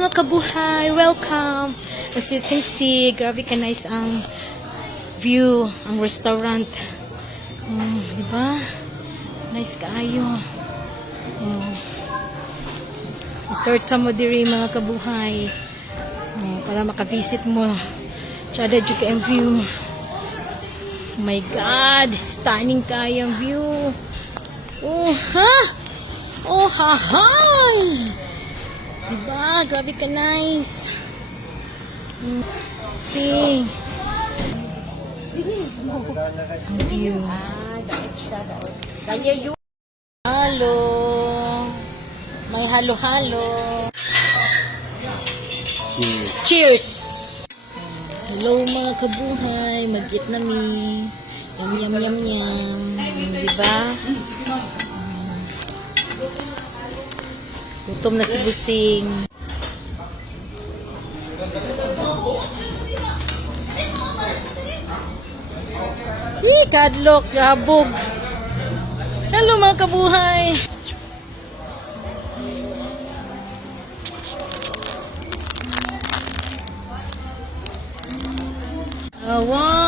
Mga kabuhay, welcome! As you can see, grabe ka nice ang view, ang restaurant. Diba? Nice kaayo. Itorta mo diri mga kabuhay. Para makavisit mo. Tsada dyan ka ang view. Oh my God! Stunning kayang view. Oh, ha? Oh, ha-hay! Diba? Grabe ka nice. See. Ang view. Halo. May halo-halo. Cheers! Hello mga kabuhay. Mag-eat na mi. Yum, yum, yum, yum. Diba? Gutom na si Busing. Kadlok, gabog. Hello mga kabuhay. Awan.